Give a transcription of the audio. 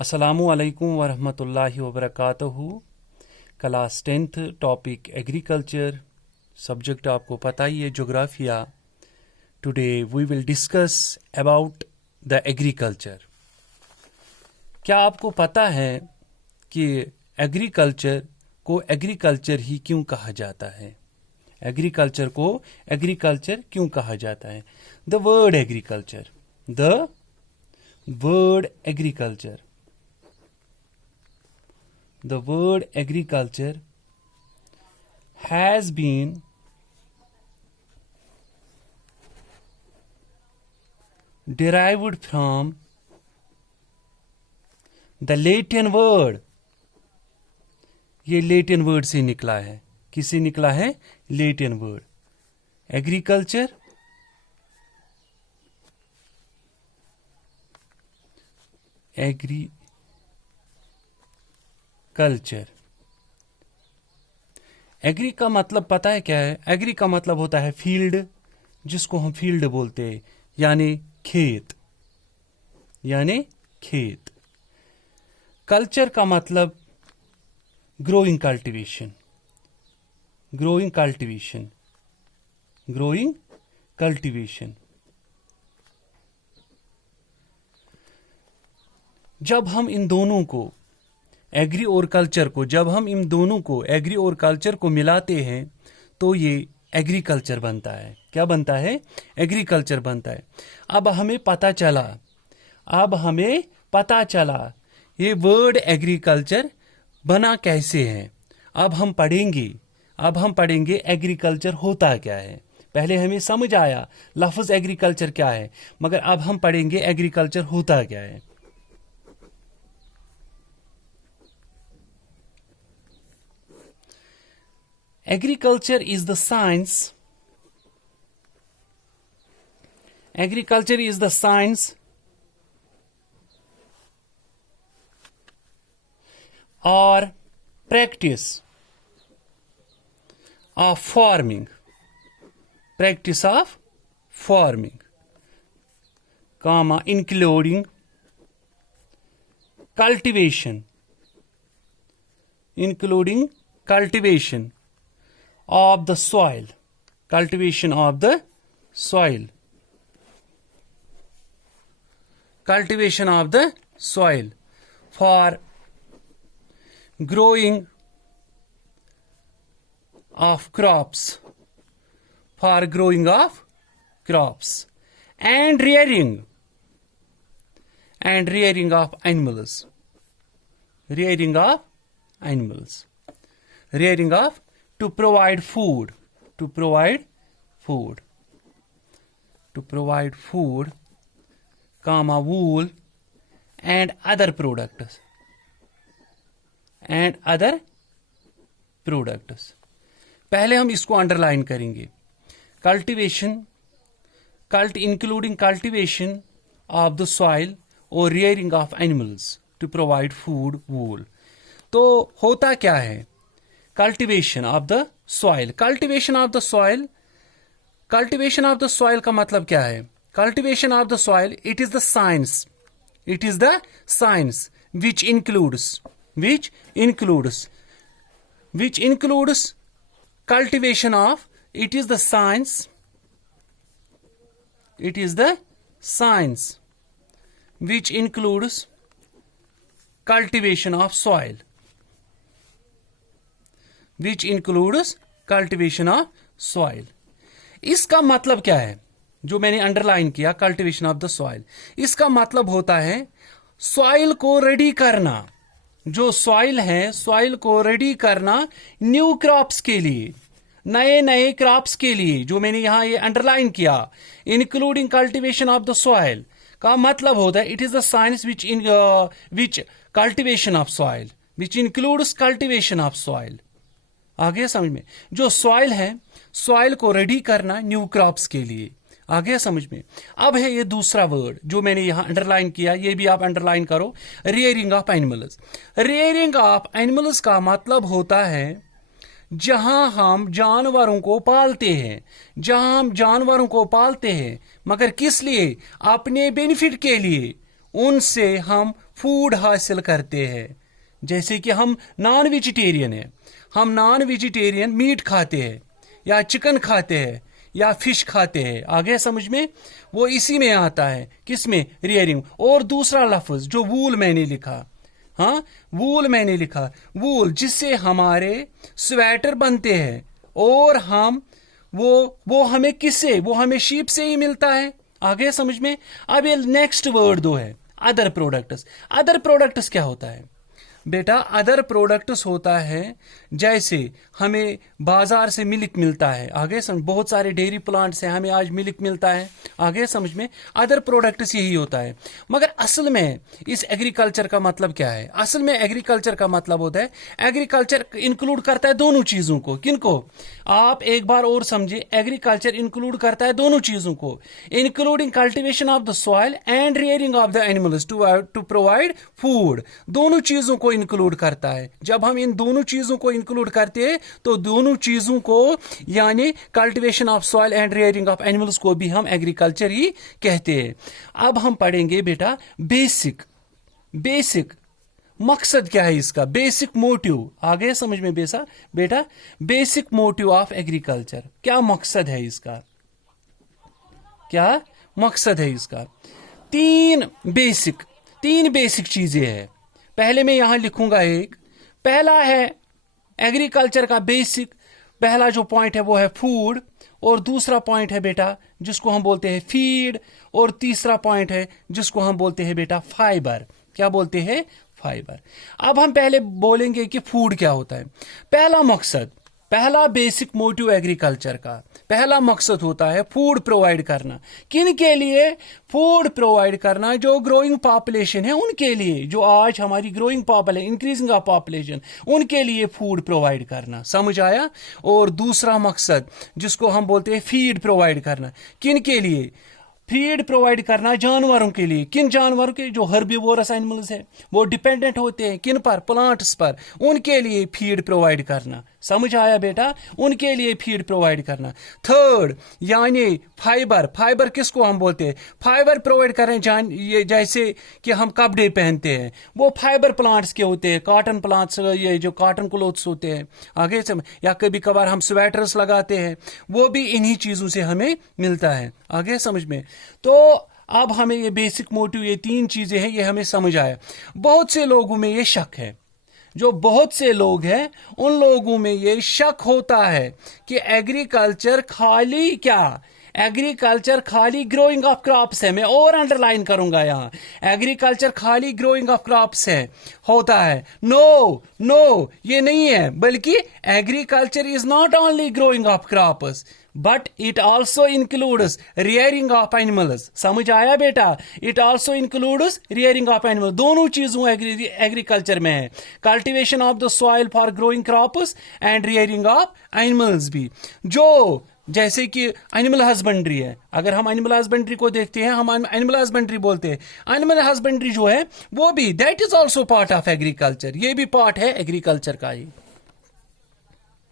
अस्सलामु अलैकुम वरहमतुल्लाहि वबरकातुहू। Class 10th topic agriculture, subject आपको पता ही है जोग्राफिया। Today we will discuss about the agriculture. क्या आपको पता है कि एग्रीकल्चर को एग्रीकल्चर ही क्यों कहा जाता है? एग्रीकल्चर को एग्रीकल्चर क्यों कहा जाता है? The word agriculture The word agriculture has been derived from the Latin word. ये Latin word से निकला है। किससे निकला है? Latin word. Agriculture culture. Agri का मतलब पता है क्या है? एग्री का मतलब होता है फील्ड, जिसको हम फील्ड बोलते हैं, यानी खेत। कल्चर का मतलब ग्रोइंग कल्टीवेशन। जब हम इन दोनों को एग्री और कल्चर को मिलाते हैं तो ये एग्रीकल्चर बनता है। क्या बनता है? एग्रीकल्चर बनता है। अब हमें पता चला ये वर्ड एग्रीकल्चर बना कैसे है। अब हम पढ़ेंगे एग्रीकल्चर होता क्या है। पहले हमें समझ आया लफ्ज़ एग्रीकल्चर क्या है, मगर अब हम पढ़ेंगे एग्रीकल्चर होता क्या है। Agriculture is the science or practice of farming, including cultivation of the soil, for growing of crops, and rearing of animals, to provide food, wool and other products. पहले हम इसको अंडरलाइन करेंगे। including cultivation of the soil or rearing of animals to provide food, wool. तो होता क्या है? Cultivation of the soil का मतलब क्या है? Cultivation of the soil, it is the science which includes cultivation of, it is the science which includes cultivation of soil, इसका मतलब क्या है? जो मैंने अंडरलाइन किया कल्टीवेशन ऑफ द सॉइल, इसका मतलब होता है सॉइल को रेडी करना। जो सॉइल है, सॉइल को रेडी करना न्यू क्रॉप्स के लिए, नए क्रॉप्स के लिए। जो मैंने यहां ये अंडरलाइन किया, including cultivation of the soil का मतलब होता है it is the science which cultivation of soil, which includes cultivation of soil. आ गया समझ में? जो सॉइल है, सॉइल को रेडी करना न्यू क्रॉप्स के लिए। आ गया समझ में? अब है ये दूसरा वर्ड जो मैंने यहां अंडरलाइन किया, ये भी आप अंडरलाइन करो, रियरिंग ऑफ एनिमल्स का मतलब होता है जहां हम जानवरों को पालते हैं, मगर किस लिए? अपने बेनिफिट के लिए, उनसे हम फूड हासिल करते हैं। जैसे कि हम नॉन वेजिटेरियन हैं, हम नॉन वेजिटेरियन मीट खाते हैं या चिकन खाते हैं या फिश खाते हैं। आगे समझ में? वो इसी में आता है, किसमें? रियरिंग। और दूसरा लफ्ज जो वूल मैंने लिखा, हाँ वूल मैंने लिखा, वूल जिससे हमारे स्वेटर बनते हैं, और हम वो हमें किससे? वो हमें शीप से ही मिलता है। आगे समझ में? अब ये नेक्स्ट वर्ड दो है, अदर प्रोडक्ट्स। अदर प्रोडक्ट्स क्या होता है बेटा? अदर प्रोडक्ट्स होता है जैसे हमें बाजार से मिल्क मिलता है। आगे समझ, बहुत सारे डेयरी प्लांट्स हैं, हमें आज मिल्क मिलता है। आगे समझ में? अदर प्रोडक्ट्स यही होता है। मगर असल में इस एग्रीकल्चर का मतलब क्या है? असल में एग्रीकल्चर का मतलब होता है, एग्रीकल्चर इंक्लूड करता है दोनों चीजों को। किनको? आप एक बार और समझे, एग्रीकल्चर इंक्लूड करता है दोनों चीजों को, including cultivation of the soil and rearing of the animals to provide food. दोनों चीजों को इंक्लूड करता है। जब हम इन दोनों चीजों को इंक्लूड करते हैं तो दोनों चीजों को, यानी cultivation of soil and rearing of animals को भी हम एग्रीकल्चर ही कहते हैं। अब हम पढ़ेंगे बेटा बेसिक मकसद क्या है इसका, बेसिक मोटिव। आगे समझ में बेटा बेसिक मोटिव ऑफ एग्रीकल्चर, क्या मकसद है इसका? क्या मकसद है इसका? तीन बेसिक चीजें हैं। पहले मैं यहां लिखूंगा एक। पहला है एग्रीकल्चर का बेसिक, पहला जो पॉइंट है वो है फूड, और दूसरा पॉइंट है बेटा जिसको हम बोलते हैं फीड, और तीसरा पॉइंट है जिसको हम बोलते हैं बेटा फाइबर। क्या बोलते हैं? फाइबर। अब हम पहले बोलेंगे कि फूड क्या होता है। पहला बेसिक मोटिव एग्रीकल्चर का पहला मकसद होता है फूड प्रोवाइड करना। किन के लिए? फूड प्रोवाइड करना जो ग्रोइंग पॉपुलेशन है उनके लिए, जो आज हमारी growing population, increasing of population, उनके लिए फूड प्रोवाइड करना। समझ आया? और दूसरा मकसद जिसको हम बोलते हैं फीड प्रोवाइड करना। किन के लिए? फीड प्रोवाइड करना जानवरों के लिए। किन जानवरों के? जो हर्बीवोरस एनिमल्स हैं, वो डिपेंडेंट होते हैं किन पर? प्लांट्स पर। उनके लिए फीड प्रोवाइड करना। समझ आया बेटा? उनके लिए फीड प्रोवाइड करना। थर्ड यानी फाइबर किसको हम बोलते हैं? फाइबर प्रोवाइड करें। ये जैसे कि हम कपड़े पहनते हैं, वो फाइबर प्लांट्स के होते हैं, कॉटन प्लांट्स, ये जो कॉटन क्लोथ्स होते हैं। आगे से, या कभी कभार हम स्वेटर्स लगाते हैं, वो भी इन्हीं चीजों से हमें मिलता है। आगे समझ में? तो अब हमें ये बेसिक मोटिव, ये तीन चीजें हैं, ये हमें समझ आया। बहुत से लोगों में ये शक है, जो बहुत से लोग हैं उन लोगों में ये शक होता है कि एग्रीकल्चर खाली ग्रोइंग ऑफ क्रॉप्स है। मैं और अंडरलाइन करूंगा यहां, एग्रीकल्चर खाली ग्रोइंग ऑफ क्रॉप्स होता है। नो, ये नहीं है, बल्कि agriculture is not only growing of crops but it also includes rearing of animals. समझ आया बेटा? It also includes rearing of animals. दोनों चीजों एग्रीकल्चर में है, cultivation of the soil for growing crops and rearing of animals भी। जो जैसे कि एनिमल हस्बेंड्री है, अगर हम एनिमल हस्बेंड्री को देखते हैं, हम एनिमल हस्बेंड्री बोलते हैं। एनिमल हस्बेंड्री जो है वो भी, that is also part of agriculture, ये भी पार्ट है एग्रीकल्चर का ही।